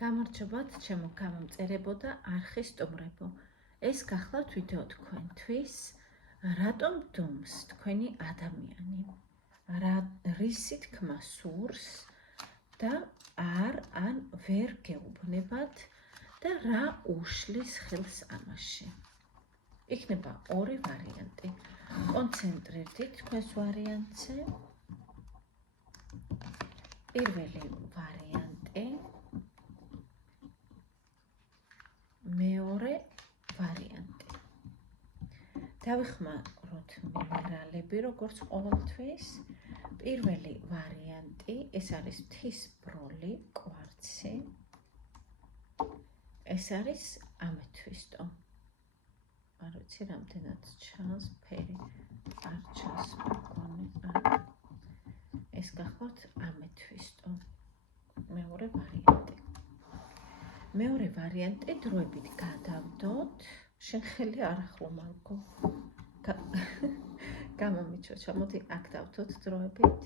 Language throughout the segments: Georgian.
გამარჯობათ, ჩემო გამომწერებო და არხის სტუმრებო. ეს გახლავთ ვიდეო თქვენთვის, რატომ დუმს თქვენი ადამიანი, რის თქმა სურს და ან ვერ გეუბნებათ და რა უშლის ხელს ამაში. იქნება ორი ვარიანტი. კონცენტრირდით თქვენს ვარიანტზე. პირველი ვარიანტი, მეორე ვარიანტი. დავიხმაროთ მინერალები, როგორც ყოველთვის. პირველი ვარიანტი, ეს არის მთის ბროლი, კვარცი. ეს არის ამეთვისტო. არ ვიცი, რამდენად ჩანს ფერი, არ ჩანს მგონი. ეს გახლავთ ამეთვისტო. მეორე ვარიანტი. მეორე ვარიანტი დროებით გადავდოთ, შენ ხელი არ ახლომალგო. გამომიჩო, ჩამოდი აქ დავდოთ დროებით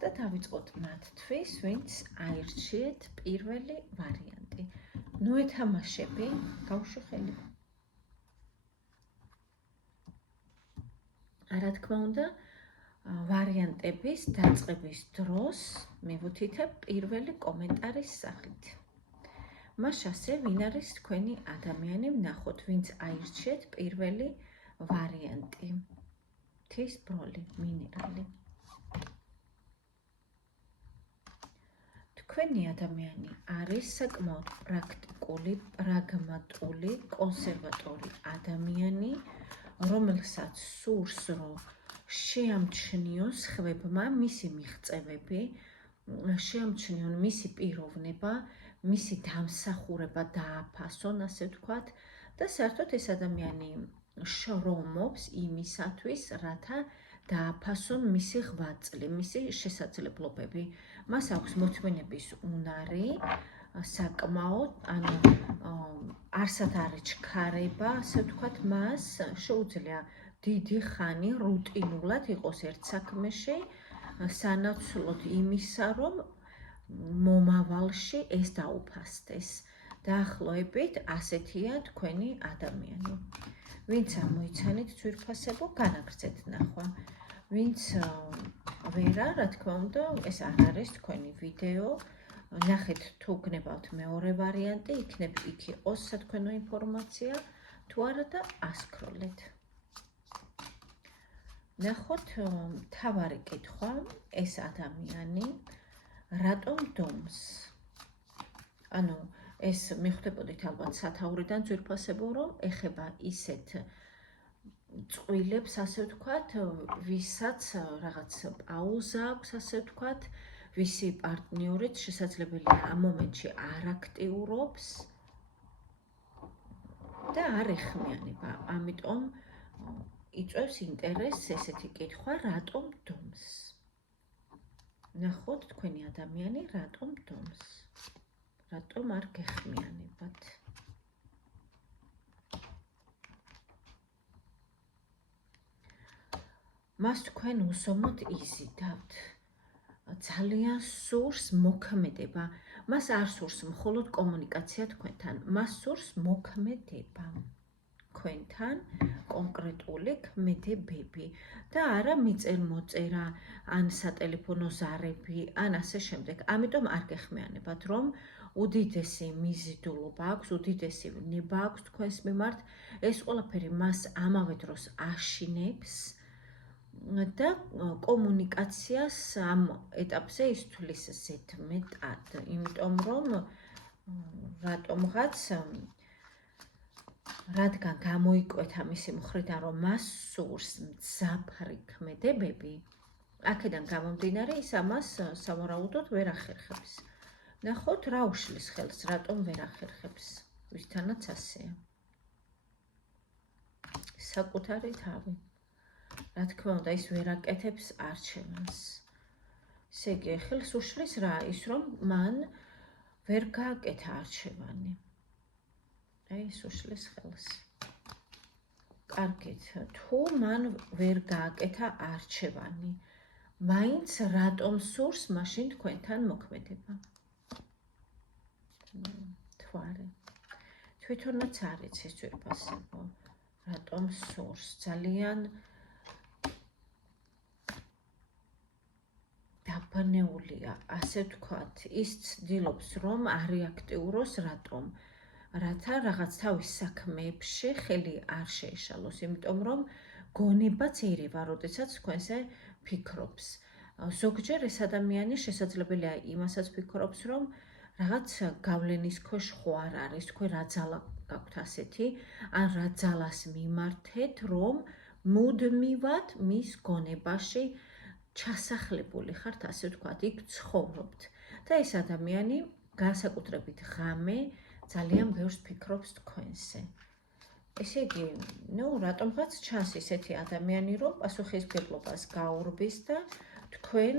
და დავიწყოთ მათთვის, ვინც აირჩიეთ პირველი ვარიანტი. ნუ ეთამაშები, გავშვი ხელი. რა თქმა უნდა, ვარიანტების დაწყების დროს მივუთითებ პირველი კომენტარის სახით. მაშასე ვინ არის თქვენი ადამიანი, ვნახოთ, ვინც აირჩიეთ პირველი ვარიანტი. მთის ბროლი, მინერალი. თქვენი ადამიანი არის საკმაოდ პრაქტიკული, პრაგმატული, კონსერვატორი ადამიანი, რომელსაც სურს, რომ შეამჩნიოს ხვებმა მისი მიღწევები, შეამჩნიონ მისი პიროვნება, მისი დამსახურება დააფასონ, ასე ვთქვათ, და საერთოდ ეს ადამიანი შრომობს იმისათვის, რათა დააფასონ მისი ღვაწლი, მისი შესაძლებლობები. მას აქვს მოთმენების უნარი, საკმაოდ, არსად არ ეჩქარება, ასე ვთქვათ, მას შეუძლია დიდი ხანი რუტინულად იყოს ერთ საქმეში, სანაცვლოდ იმისა, რომ მომავალში ეს დაუფასდეს. დაახლოებით ასეთია თქვენი ადამიანი. ვინც ამოიცანით ძვირფასებო, განაგრძეთ ნახვა. ვინც ვერა, რა თქმა უნდა, ეს არ არის თქვენი ვიდეო. ნახეთ, თუ გნებავთ მეორე ვარიანტი, იქნებ იქ იყოს სათქვენო ინფორმაცია, თუ არა და ასკროლეთ. ნახოთ, მთავარი კითხვა, ეს ადამიანი რატომ დუმს? ეს მიხვდებოდით ალბათ სათაურიდან ძვირფასებო, რომ ეხება ისეთ წყვილებს, ასე ვთქვათ, ვისაც რაღაც პაუზა აქვს, ასე ვთქვათ, ვისი პარტნიორიც შესაძლებელია ამ მომენტში არ აქტიურობს და არ ეხმიანება. ამიტომ იწვევს ინტერესს ესეთი კითხვა, რატომ დუმს? ნახოთ, თქვენი ადამიანი რატომ დუმს? რატომ არ გეხმიანებათ? მას თქვენ უსომოდ იზიდავთ. ძალიან სურს მოქმედება. მას არ სურს მხოლოდ კომუნიკაცია თქვენთან, მას სურს მოქმედება. თქვენთან კონკრეტული ქმედებები და არა მიწერ-მოწერა, ან სატელეფონო ზარები, ან ასე შემდეგ. ამიტომ არ გეხმიანებათ, რომ უდიდესი მიზიდულობა აქვს, უდიდესი ნება აქვს თქვენს მიმართ. ეს ყველაფერი მას ამავე დროს აშინებს და კომუნიკაციას ამ ეტაპზე ისთვის ზედმეტად, იმიტომ რომ რატომღაც რადგან გამოიკვეთა მისი მხრიდან, რომ მას სურს მძაფრი ქმედებები, აქედან გამომდინარე ის ამას სავარაუდოდ ვერ ახერხებს. ნახოთ, რა უშლის ხელს, რატომ ვერ ახერხებს, ვისთანაც ასეა. საკუთარი თავი. რა თქმა უნდა, ის ვერ აკეთებს არჩევანს. ესე იგი, ხელს უშლის რა, ის რომ მან ვერ გააკეთა არჩევანი. ის უშლის ხელს. კარგით, თუ მან ვერ გააკეთა არჩევანი, მაინც რატომ სურს მაშინ თქვენთან მოქმედება? თუ არა. თვითონაც არ იცის ძვირფასებო, რატომ სურს, ძალიან დაბანეულია, ასე ვთქვათ, ის ცდილობს, რომ არ რეაქტიუროს, რატომ? რათა რაღაც თავის საქმეებში ხელი არ შეეშალოს, იმიტომ რომ გონებაც ერევა, როდესაც თქვენზე ფიქრობს. ზოგჯერ ეს ადამიანი შესაძლებელია იმასაც ფიქრობს, რომ რაღაც გავლენის ქვეშ ხო არ არის, თქვენ რა ძალა გაქვთ ასეთი, ან რა ძალას მიმართეთ, რომ მუდმივად მის გონებაში ჩასახლებული ხართ, ასე ვთქვათ, იქ ცხოვრობთ. და ეს ადამიანი განსაკუთრებით ღამე ძალიან ბევრს ფიქრობს თქვენზე. ესე იგი, რატომღაც ჩანს ისეთი ადამიანი, რომ პასუხისმგებლობას გაურბის და თქვენ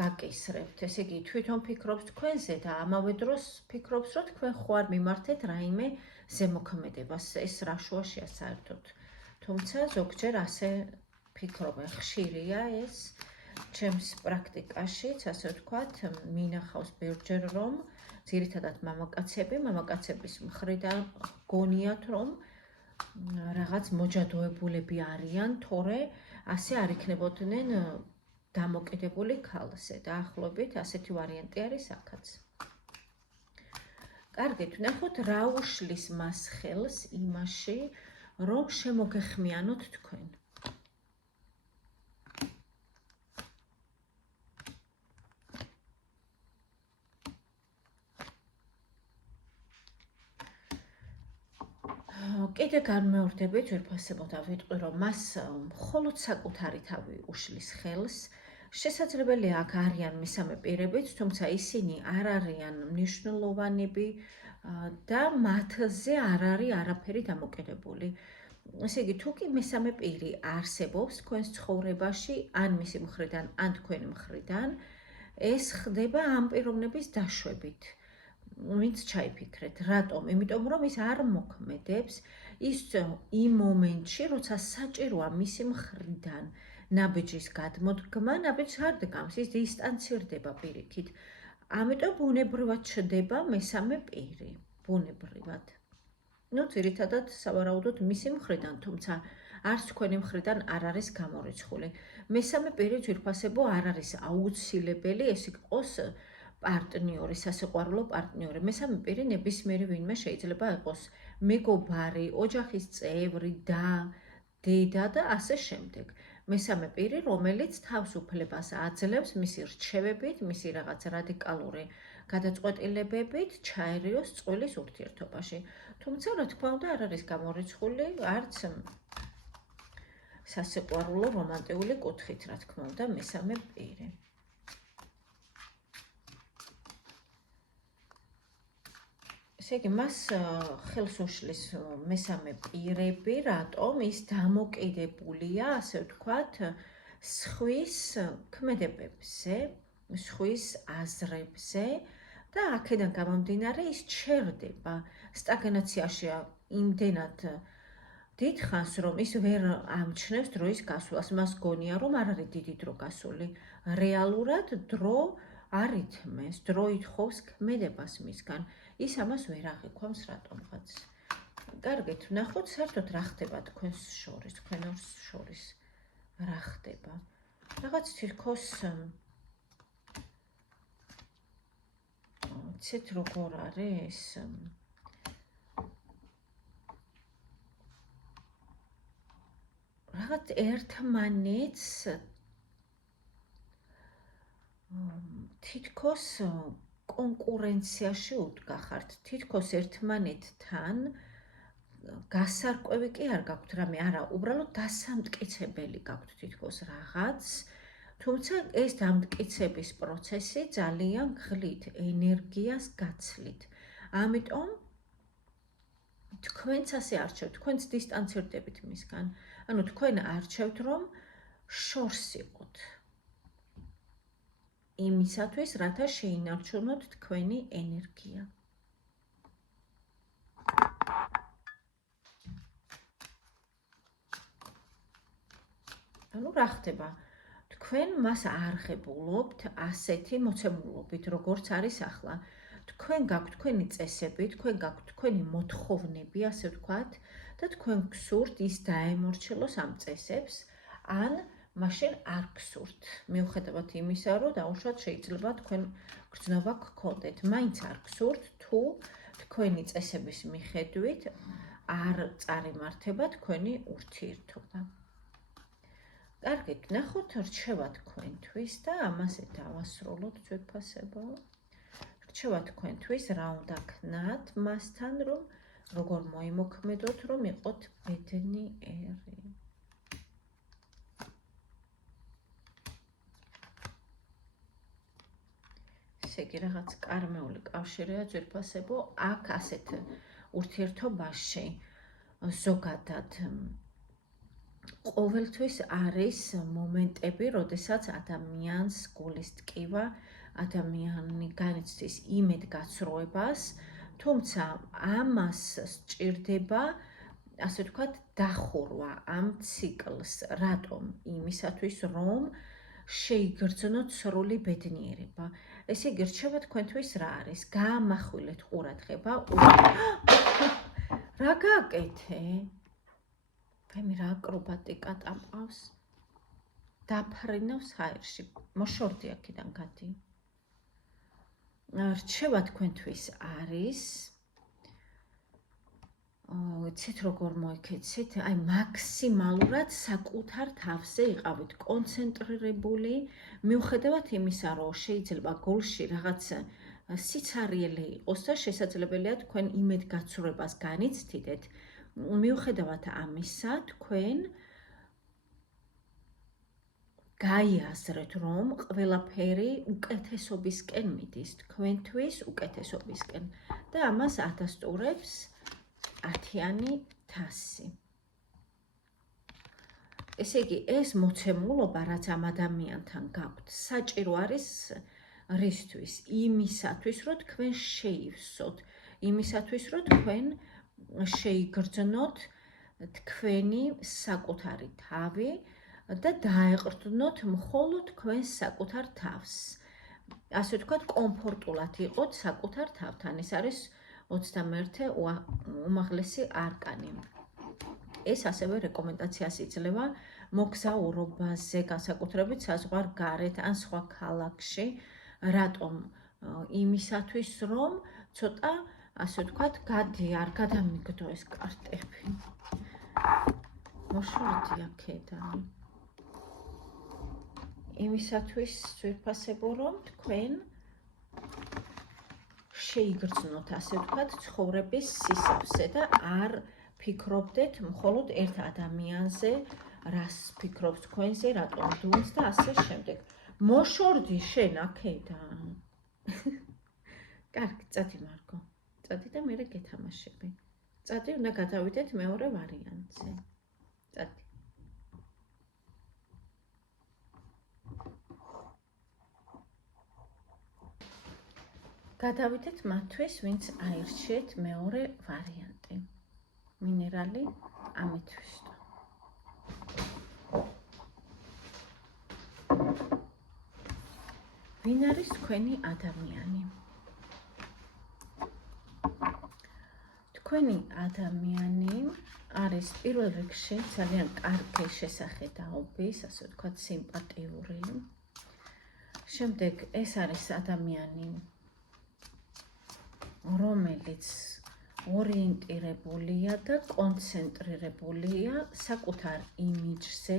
გაკისრებთ. ესე იგი, თვითონ ფიქრობს თქვენზე და ამავე დროს ფიქრობს, რომ თქვენ ხო არ მიმართეთ რაიმე ზემოქმედებას. ეს რა შუაშია საერთოდ. თუმცა ზოგჯერ ასე ფიქრობენ, ხშირია ეს ჩემს პრაქტიკაშიც, ასე ვთქვათ, მინახავს ბევრჯერ, რომ ძირითადად მამაკაცების მხრიდან გონიათ, რომ რაღაც მოჯადოებულები არიან, თორე ასე არ იქნებოდნენ დამოკიდებული ქალზე. დაახლოებით ასეთი ვარიანტი არის აქაც. კარგით, ვნახოთ რა უშლის მას ხელს იმაში, რომ შემოგეხმიანოთ თქვენ. კიდე განმეორდებით ძვირფასებო და ვიტყვი, რომ მას მხოლოდ საკუთარი თავი უშლის ხელს. შესაძლებელია აქ არიან მესამე პირებიც, თუმცა ისინი არ არიან მნიშვნელოვანები და მათზე არ არის არაფერი დამოკიდებული. ესე იგი, თუ კი მესამე პირი არსებობს თქვენს ცხოვრებაში, ან მისი მხრიდან, ან თქვენი მხრიდან, ეს ხდება ამ პიროვნების დაშვებით. ვინც ჩაიფიქრეთ, რატომ? იმიტომ რომ ის არ მოქმედებს ის იმ მომენტში, როცა საჭიროა მისი მხრიდან ნაბიჯის გადმოდგმა, ნაბიჯს არ დგამს, ის დისტანცირდება პირიქით. ამიტომ ბუნებრივად ჩდება მესამე პირი, ბუნებრივად. ძირითადად სავარაუდოდ მისი მხრიდან, თუმცა არც თქვენი მხრიდან არ არის გამორიცხული. მესამე პირი ძვირფასებო არ არის აუცილებელი, ეს იყოს პარტნიორი, სასიყვარულო პარტნიორი. მესამე პირი ნებისმიერი ვინმე შეიძლება იყოს მეგობარი, ოჯახის წევრი, და, დედა და ასე შემდეგ. მესამე პირი, რომელიც თავს უფლებას აძლევს მისი რჩევებით, მისი რაღაც რადიკალური გადაწყვეტილებებით ჩაერიოს წყვილის ურთიერთობაში. თუმცა, რა თქმა უნდა, არ არის გამორიცხული არც სასიყვარულო რომანტიული კუთხით, რა თქმა უნდა, მესამე პირი. ესე იგი, მას ხელს უშლის მესამე პირები, რატომ ის დამოკიდებულია, ასე ვთქვათ, სხვის ქმედებებზე, სხვის აზრებზე და აქედან გამომდინარე ის ჩერდება. სტაგნაციაშია იმდენად დიდ ხანს, რომ ის ვერ ამჩნევს დროის გასვლას. მას გონია, რომ არ არის დიდი დრო გასული. რეალურად დრო არ ითმეს, დრო ითხოვს ქმედებას მისგან. ის ამას ვერ აღიქვამს რატომღაც. კარგით, ვნახოთ საერთოდ რა ხდება თქვენს შორის, თქვენ ორს შორის. რა ხდება? რაღაც თითქოს ცეთ როგორ არის? რაღაც ერთმანეთს თითქოს კონკურენციაში უდგახართ, თითქოს ერთმანეთთან გასარკვევი კი არ გაქვთ რამე, არა, უბრალოდ დასამტკიცებელი გაქვთ თითქოს რაღაც, თუმცა ეს დამტკიცების პროცესი ძალიან გლით, ენერგიას გაცლით. ამიტომ თქვენც ასე არჩევთ, თქვენც დისტანცირდებით მისგან. ანუ თქვენ არჩევთ, რომ შორს იყოთ. იმისათვის, რათა შეინარჩუნოთ თქვენი ენერგია. ანუ რა ხდება? თქვენ მას არ ღებულობთ ასეთი მოცემულობით, როგორც არის ახლა. თქვენ გაქვთ თქვენი წესები, თქვენ გაქვთ თქვენი მოთხოვნები, ასე ვთქვათ, და თქვენ გსურთ ის დაემორჩილოს ამ წესებს, ან მაშინ არ გსურთ. მიუხედავად იმისა, რომ დაუშვათ შეიძლება თქვენ გრძნობა გქონდეთ, მაინც არ გსურთ, თუ თქვენი წესების მიხედვით არ წარიმართება თქვენი ურთიერთობა. კარგით, ნახოთ რჩევა თქვენთვის და ამაზე დავასრულოთ ძვირფასებო. რჩევა თქვენთვის რა უნდა ქნათ მასთან, რომ როგორ მოიმოქმედოთ, რომ იყოთ ბედნიერი. ესე იგი, რაღაც კარმეული კავშირია ძვირფასებო, აქ ასეთ ურთიერთობაში ზოგადად ყოველთვის არის მომენტები, როდესაც ადამიანს გულის ტკივა, ადამიანი განიცდის იმედგაცრუებას, თუმცა ამას სჭირდება, ასე ვთქვათ, დახურვა ამ ციკლს. რატომ? იმისათვის, რომ შეიგრძნოთ სრული ბედნიერება. ესე იგი, რჩევა თქვენთვის რა არის? გაამახვილეთ ყურადღება. რა გააკეთე? მე რა აკრობატიკა ტამყავს? დაფრინავს ჰაერში. მოშორდი აქედან გადი. რჩევა თქვენთვის არის, ვიცით როგორ მოიქეცით, აი მაქსიმალურად საკუთარ თავზე იყავით კონცენტრირებული, მიუხედავად იმისა, რომ შეიძლება გულში რაღაც სიცარიელი იყოს და შესაძლებელია თქვენ იმედგაცრუებას განიცდიდეთ, მიუხედავად ამისა, თქვენ გაიაზრეთ, რომ ყველაფერი უკეთესობისკენ მიდის, თქვენთვის უკეთესობისკენ და ამას ადასტურებს 10-იანი თასი. ესე იგი, ეს მოცემულობა, რაც ამ ადამიანთან გაქვთ, საჭირო არის რისთვის? იმისათვის, რომ თქვენ შეივსოთ, იმისათვის, რომ თქვენ შეიგრძნოთ თქვენი საკუთარი თავი და დაეყრდნოთ მხოლოდ თქვენს საკუთარ თავს. ასე ვთქვათ, კომფორტულად იყოთ საკუთარ თავთან. ეს არის 21 უმაღლესი არკანი. ეს ასევე რეკომენდაციას იძლევა მოგზაურობაზე, განსაკუთრებით საზღვარგარეთ ან სხვა ქალაქში. რატომ? იმისათვის, რომ ცოტა, ასე ვთქვათ, არ გადამიგდო ეს კარტები. მოშორდი აქედან. იმისათვის ძვირფასებო, რომ თქვენ შეიგრძნოთ, ასე ვთქვათ, ცხოვრების სისავსე და არ ფიქრობდეთ მხოლოდ ერთ ადამიანზე, რას ფიქრობს თქვენზე, რატომ დუნს და ასე შემდეგ. მოშორდი შენ აქედან. კარგი, წადი მარგო. წადი და მერე გეთამაშები. წადი, უნდა გადავიდეთ მეორე ვარიანტზე. წადი. გადავიდეთ მათთვის, ვინც აირჩიეთ მეორე ვარიანტი. მინერალი ამეთვისტო. ვინ არის თქვენი ადამიანი? თქვენი ადამიანი არის პირველ რიგში ძალიან კარგი შესახედაობის, ასე ვთქვათ, სიმპათიური. შემდეგ ეს არის ადამიანი, რომელიც ორიენტირებულია და კონცენტრირებულია საკუთარ იმიჯზე,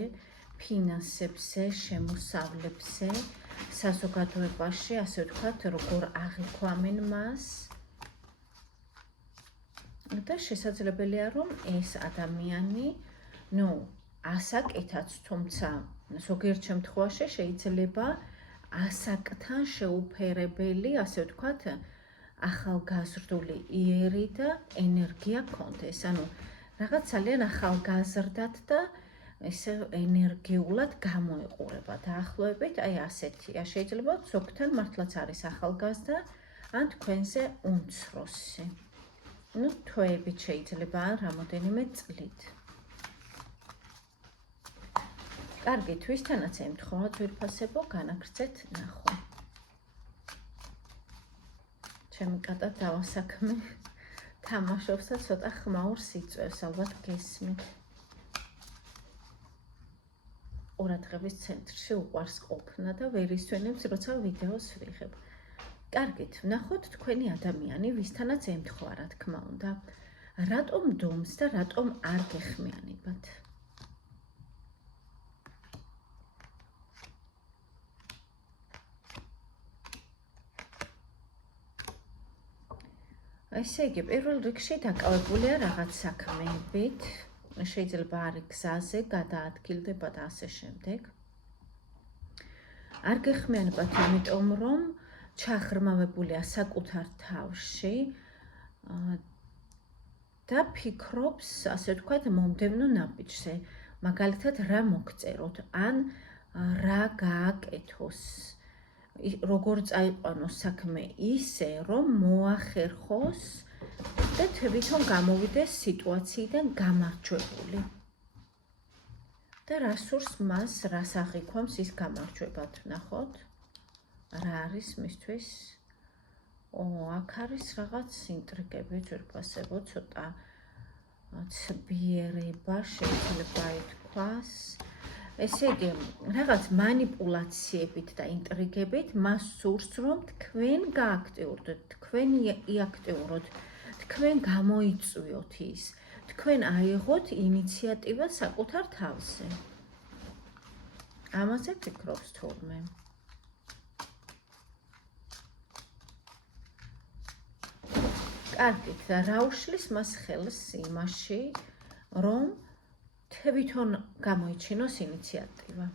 ფინანსებზე, შემოსავლებზე, საზოგადოებაში, ასე ვთქვათ, როგორ აღიქვამენ მას. და შესაძლებელია, რომ ეს ადამიანი, ასაკითაც, თუმცა ზოგიერთ შემთხვევაში შეიძლება ასაკთან შეუფერებელი, ასე ვთქვათ, ახალგაზრდული იერი და ენერგია გქონდეს. ანუ რაღაც ძალიან ახალგაზრდად და ესე ენერგიულად გამოიყურება. დაახლოებით აი ასეთია. შეიძლება ზოგთან მართლაც არის ახალგაზრდა, ან თქვენზე უმცროსი. თვეებით შეიძლება რამოდენიმე წლით. კარგი, თვისთანაც ემთხოვა ძვირფასებო, განაგრძეთ ნახვა. ჩემი კატა დავასაქმე თამაშობს და ცოტა ხმაურს იწვევს, ალბათ გესმით. ყურადღების ცენტრში უყვარს ყოფნა და ვერ ისვენებს, როცა ვიდეოს ვიღებ. კარგით, ვნახოთ თქვენი ადამიანი, ვისთანაც ემთხვა, რა თქმა უნდა. რატომ დომს და რატომ არ გეხმიანებათ? ესე იგი, პირველ რიგში დაკავებულია რაღაც საქმეებით, შეიძლება არის გზაზე, გადაადგილდება და ასე შემდეგ. არ გეხმიანებათ იმიტომ, რომ ჩაღრმავებულია საკუთარ თავში და ფიქრობს, ასე ვთქვათ, მომდევნო ნაბიჯზე, მაგალითად, რა მოგწეროთ, ან რა გააკეთოს, როგორ წაიყვანოს საქმე ისე, რომ მოახერხოს და თვითონ გამოვიდეს სიტუაციიდან გამარჯვებული. და რა სურს მას, რას აღიქვამს ის გამარჯვებად, ნახოთ? რა არის მისთვის? აქ არის რაღაც ინტრიგები, ძვირფასებო, ცოტა ცბიერება შეიძლება ითქვას. ესე იგი, რაღაც მანიპულაციებით და ინტრიგებით მას სურს, რომ თქვენ გააქტიურდეთ, თქვენ იაქტიუროთ, თქვენ გამოიწვიოთ ის, თქვენ აიღოთ ინიციატივა საკუთარ თავზე. ამაზე ფიქრობს თურმე. კარგით, რა უშლის მას ხელს იმაში, რომ თვითონ გამოიჩინოს ინიციატივა?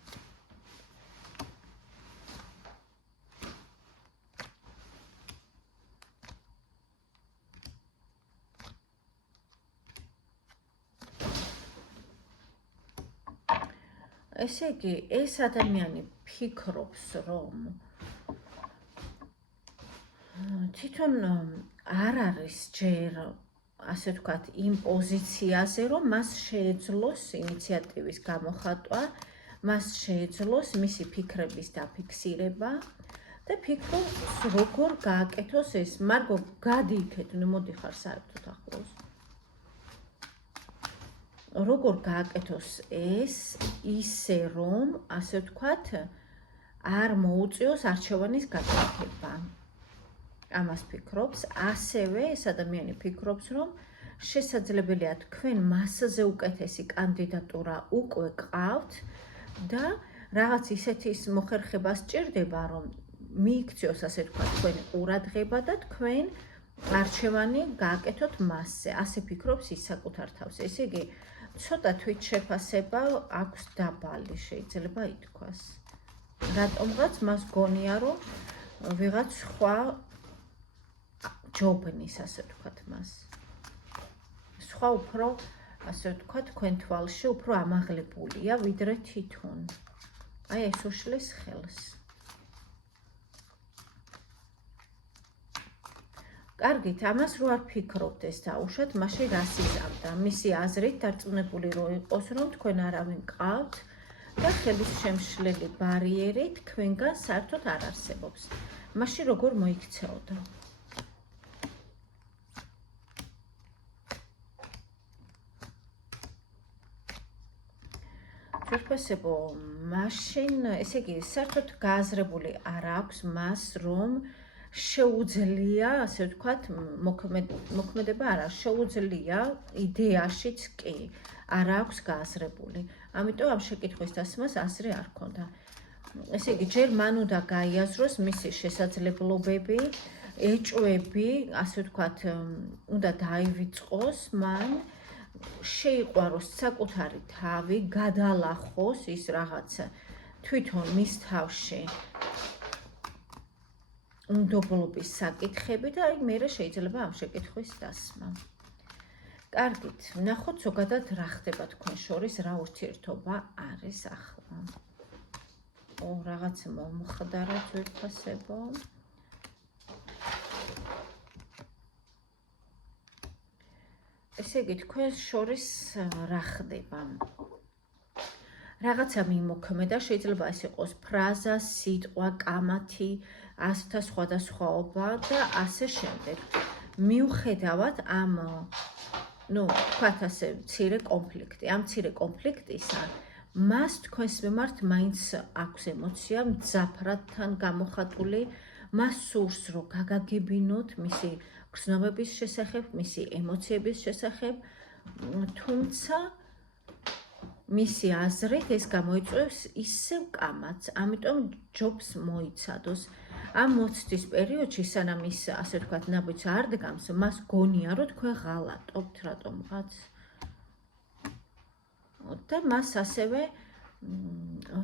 ესე იგი, ეს ადამიანი ფიქრობს, რომ თვითონ არ არის ჯერ, ასე ვთქვათ, იმ პოზიციაზე, რომ მას შეეძლოს ინიციატივის გამოხატვა, მას შეეძლოს მისი ფიქრების დაფიქსირება და ფიქრობს, როგორ გააკეთოს ეს. მარგო, გადი იქეთ, ნუ მოდიხარ საერთოდ ახლოს. როგორ გააკეთოს ეს ისე, რომ, ასე ვთქვათ, არ მოუწიოს არჩევანის გაკეთება. ამას ფიქრობს, ასევე ეს ადამიანი ფიქრობს, რომ შესაძლებელია თქვენ მასზე უკეთესი კანდიდატურა უკვე გყავთ და რაღაც ისეთის მოხერხება სჭირდება, რომ მიიქციოს, ასე ვთქვათ, თქვენი ყურადღება და თქვენ არჩევანი გააკეთოთ მასზე. ასე ფიქრობს ის საკუთარ თავს. ესე იგი, ცოტა თვითშეფასება აქვს დაბალი, შეიძლება ითქვას. რატომღაც მას გონია, რომ ვიღაც სხვა ჯობნის, ასე ვთქვათ, მას. სხვა უფრო, ასე ვთქვათ, თქვენ თვალში უფრო ამაღლებულია, ვიდრე თვითონ. აი, ეს უშლის ხელს. კარგით, ამას რო არ ფიქრობთ ეს დაუშვათ, მაშინ რას იზამდა? მისი აზრით დარწმუნებული რო იყოს, რომ თქვენ არავინ გყავთ და ხელის შემშლელი ბარიერი თქვენგან საერთოდ არ არსებობს. მაშინ როგორ მოიქცეოდა? ძვირფასებო, მაშინ, ესე იგი, საერთოდ გააზრებული არ აქვს მას, რომ შეუძლია, ასე ვთქვათ, მოქმედება არა, შეუძლია იდეაშიც კი არ აქვს გააზრებული. ამიტომ ამ შეკითხვის დასმას აზრი არ ქონდა. ესე იგი, ჯერ მან უნდა გაიაზროს მისი შესაძლებლობები, ეჭვები, ასე ვთქვათ, უნდა დაივიწყოს მან, შეიყვაროს საკუთარი თავი, გადალახოს ის რაღაცა თვითონ მის თავში უნდობლობის საკითხები და აი მერე შეიძლება ამ შეკითხვის დასმა. კარგით, ვნახოთ ზოგადად რა ხდება თქვენ შორის, რა ურთიერთობა არის ახლა. რაღაც მომხდარა ძვირფასებო. ესე იგი, თქვენ შორის რა ხდება? რაღაცა მიმოქმედა, შეიძლება ეს იყოს ფრაზა, სიტყვა, კამათი, ასთა სხვადასხვაობა და ასე შემდეგ. მიუხედავად ამ ვთქვათ ასე, მცირე კონფლიქტი, ამ მცირე კონფლიქტისა, მას თქვენს მიმართ მაინც აქვს ემოცია მძაფრად თან გამოხატული, მას სურს რომ გაგაგებინოთ მისი გრძნობების შესახებ, მისი ემოციების შესახებ, თუმცა მისი აზრით ეს გამოიწვევს ისევ კამათს, ამიტომ ჯობს მოიცადოს. ამ მოცდის პერიოდში, სანამ ის ასე ვთქვათ ნაბიჯს არ დგამს, მას გონია რომ თქვენ ღალატობთ რატომღაც. და მას ასევე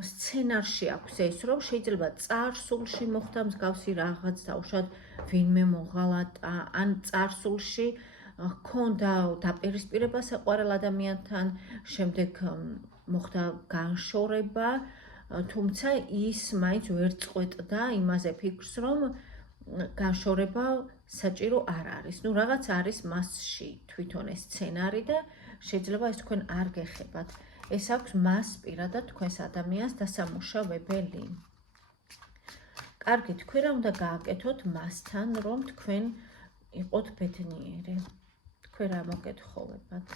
სცენარში აქვს ეს, რომ შეიძლება წარსულში მოხდა მსგავსი რაღაც, დაუშვათ ვინმე მოღალატა, ან წარსულში ჰქონდა დაპირისპირება საყვარელ ადამიანთან, შემდეგ მოხდა განშორება, თუმცა ის მაინც ვერ წყვეტდა იმაზე ფიქრს, რომ განშორება საჭირო არ არის. რაღაც არის მასში თვითონ ეს სცენარი და შეიძლება ეს თქვენ არ გეხებათ. ეს აქვს მას პირადად თქვენს ადამიანს დასამუშავებელი. კარგი, თქვენ რა უნდა გააკეთოთ მასთან, რომ თქვენ იყოთ ბედნიერი? თქვენ რა მოგეთხოვებათ?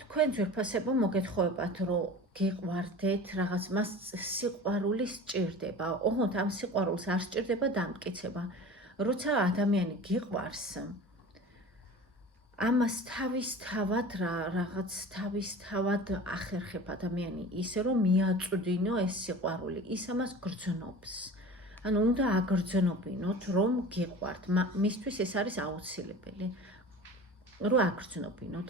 თქვენ ძვირფასებო მოგეთხოვებათ, რომ გიყვარდეთ, რაღაც მას სიყვარული სჭირდება. ოღონდ ამ სიყვარულს არ სჭირდება დამტკიცება. როცა ადამიანი გიყვარს, ამას თავისთავად რაღაც თავისთავად ახერხებ ადამიანი ისე, რომ მიაწვდინო ეს სიყვარული, ის ამას გრძნობს. ანუ უნდა აგრძნობინოთ, რომ გიყვართ. მისთვის ეს არის აუცილებელი. რომ აგრძნობინოთ.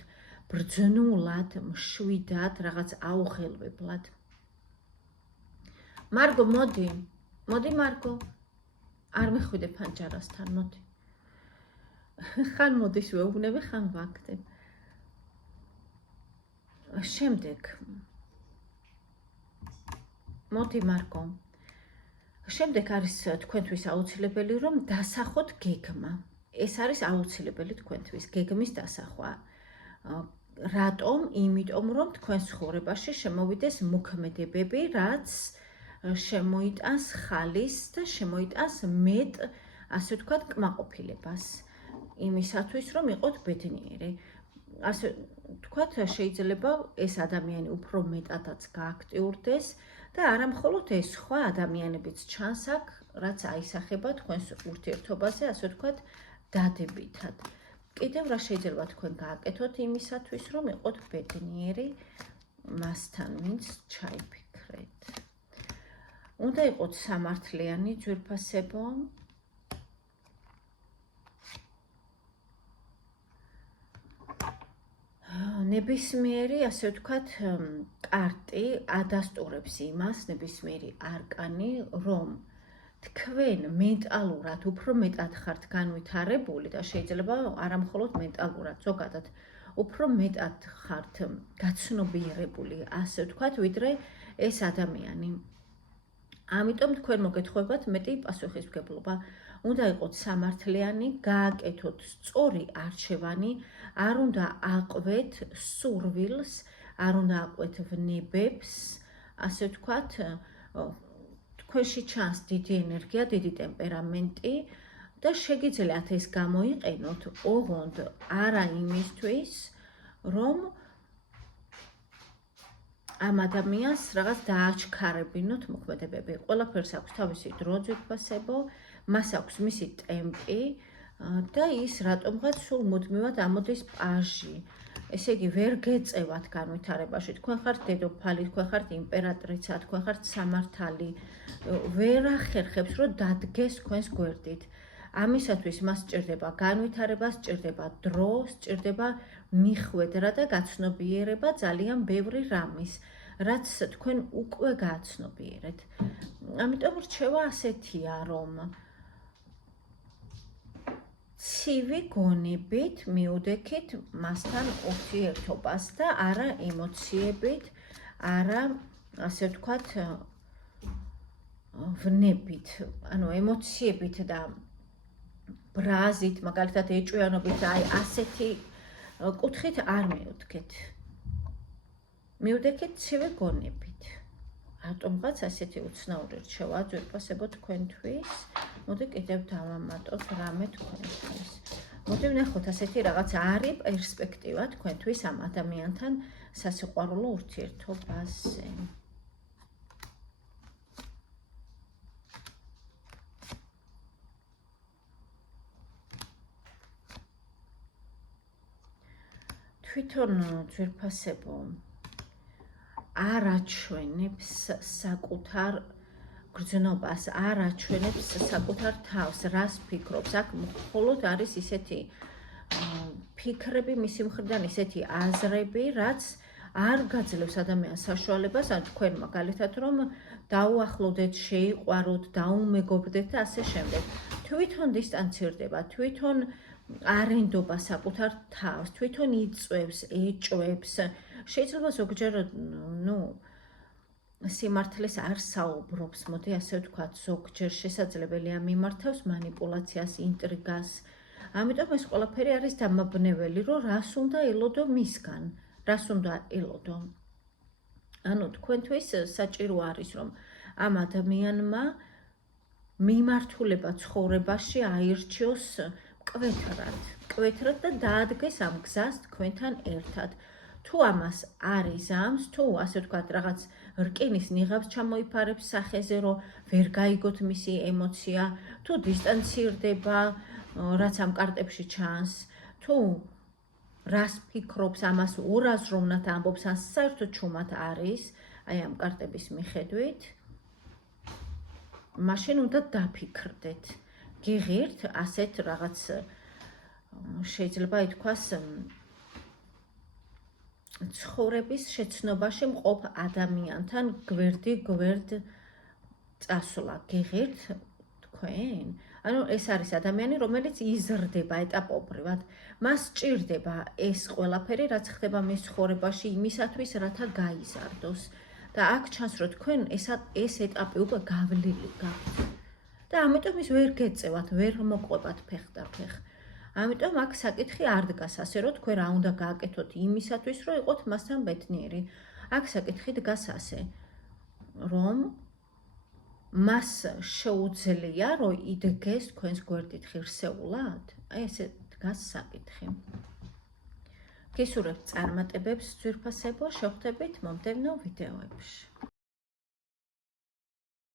ბრძნულად, მშვიდად, რაღაც აუღელვებლად. მარგო, მოდი. მოდი, მარგო. არ მეხვიდე ფანჯარასთან, მოდი. ხან მოდის ვეუბნები, ხან ვაქდებ. შემდეგ. მოდი, მარგო. შემდეგ არის თქვენთვის აუცილებელი, რომ დასახოთ გეგმა. ეს არის აუცილებელი თქვენთვის, გეგმის დასახვა. რატომ? იმიტომ, რომ თქვენ ცხოვრებაში შემოვიდეს მოქმედებები, რაც შემოიტანს ხალის და შემოიტანს მეტ, ასე ვთქვათ, კმაყოფილებას. იმისათვის, რომ იყოთ ბედნიერი. ასე ვთქვათ, შეიძლება ეს ადამიანი უფრო მეტადაც გააქტიურდეს და არა მხოლოდ ეს, სხვა ადამიანებიც ჩანს აქ, რაც აისახება თქვენს ურთიერთობაზე, ასე ვთქვათ, დადებითად. კიდევ რა შეიძლება თქვენ გააკეთოთ იმისათვის, რომ იყოთ ბედნიერი მასთან, ვინც ჩაიფიქრეთ. უნდა იყოთ სამართლიანი ძვირფასებო. ნებისმიერი, ასე ვთქვათ, კარტი ადასტურებს იმას, ნებისმიერი არკანი, რომ თქვენ მენტალურად უფრო მეტად ხართ განვითარებული და შეიძლება არა მხოლოდ მენტალურად, ზოგადად უფრო მეტად ხართ გაცნობიერებული, ასე ვთქვათ, ვიდრე ეს ადამიანი. ამიტომ თქვენ მოგეთხოვებათ მეტი პასუხისმგებლობა. უნდა იყოთ სამართლიანი, გააკეთოთ სწორი არჩევანი, არ უნდა აყვეთ სურვილს, არ უნდა აყვეთ ვნებებს, ასე ვთქვათ, თქვენში ჩანს დიდი ენერგია, დიდი ტემპერამენტი და შეგიძლიათ ეს გამოიყენოთ, ოღონდ არა იმისთვის, რომ ამ ადამიანს რაღაც დააჩქარებინოთ მოქმედებები. ყველაფერს აქვს თავისი დრო, ძვირფასებო, მას აქვს მისი ტემპი და ის რატომღაც სულ მუდმივად ამოდის პაჟი. ესე იგი, ვერ გეწევათ განვითარებაში. თქვენ ხართ დედოფალი, თქვენ ხართ იმპერატრიცა, თქვენ ხართ სამართალი. ვერ ახერხებს, რომ დადგეს თქვენს გვერდით. ამისათვის მას სჭირდება განვითარება, სჭირდება დრო, სჭირდება მიხვედრა და გაცნობიერება ძალიან ბევრი რამის, რაც თქვენ უკვე გააცნობიერეთ. ამიტომ რჩევა ასეთია, რომ ცივი გონებით მიუდექით მასთან ურთიერთობას და არა ემოციებით, არა, ასე ვთქვათ, ვნებით, ანუ ემოციებით და ბრაზით, მაგალითად ეჭვიანობით, აი ასეთი კუთხით არ მივდგეთ. მივდექეთ ცივი გონებით. რატომღაც ასეთი უცნაური რჩევა ძვირფასებო თქვენთვის. მოდი კიდევ დავამატოთ რამე თქვენთვის. მოდი ვნახოთ ასეთი რაღაც არის პერსპექტივა თქვენთვის ამ ადამიანთან სასიყვარულო ურთიერთობაზე. თვითონ ძვირფასებო არ აჩვენებს საკუთარ გრძნობას, არ აჩვენებს საკუთარ თავს, რას ფიქრობს. აქ მხოლოდ არის ისეთი ფიქრები მისი მხრიდან, ისეთი აზრები, რაც არ გაძლევს ადამიანს საშუალებას, ან თქვენ მაგალითად რომ დაუახლოვდეთ, შეიყვაროთ, დაუმეგობრდეთ და ასე შემდეგ. თვითონ დისტანცირდება, თვითონ არენდობა საკუთარ თავს, თვითონ იწვევს, ეჭვებს. შეიძლება ზოგჯერ, სიმართლეს არ საუბრობს, მოდი ასე ვთქვათ, ზოგჯერ შესაძლებელია მიმართავს манипуляციას, ინტრიგას. ამიტომ ეს ყველაფერი არის დამაბნეველი, რომ რას უნდა ელოდო მისგან, რას უნდა ელოდო. ანუ თქვენთვის საჭირო არის, რომ ამ ადამიანმა მიმართულება ცხოვრებაში აირჩიოს მკვეთრად და დაადგეს ამ გზას თქვენთან ერთად. თუ ამას არ იზამს, თუ ასე ვთქვათ, რაღაც რკინის ნიღაბს ჩამოიფარებს სახეზე, რომ ვერ გაიგოთ მისი ემოცია, თუ დისტანცირდება, რაც ამ კარტებში ჩანს, თუ რას ფიქრობს, ამას ურაზროვნად ამბობს, ან საერთოდ ჩუმად არის, აი ამ კარტების მიხედვით, მაშინ უნდა დაფიქრდეთ. გიღირთ ასეთ რაღაც შეიძლება ითქვას ცხოვრების შეცნობაში მყოფ ადამიანთან გვერდ წასვლა. გიღირთ თქვენ? ანუ ეს არის ადამიანი, რომელიც იზრდება ეტაპობრივად. მას სჭირდება ეს ყველაფერი, რაც ხდება მის ცხოვრებაში იმისათვის, რათა გაიზარდოს. და აქ ჩანს, რომ თქვენ ეს ეტაპი უკვე გავლილი გაქვთ. და ამიტომ ის ვერ გეწევათ, ვერ მოყვებათ ფეხდაფეხ. ამიტომ აქ საკითხი არ დგას ასე, რომ თქვენ რა უნდა გააკეთოთ იმისათვის, რომ იყოთ მასთან ბედნიერი. აქ საკითხი დგას ასე, რომ მას შეუძლია, რომ იდგეს თქვენს გვერდით ღირსეულად? აი ესე დგას საკითხი. გისურვებთ წარმატებებს ძვირფასებო, შევხვდებით მომდევნო ვიდეოებში.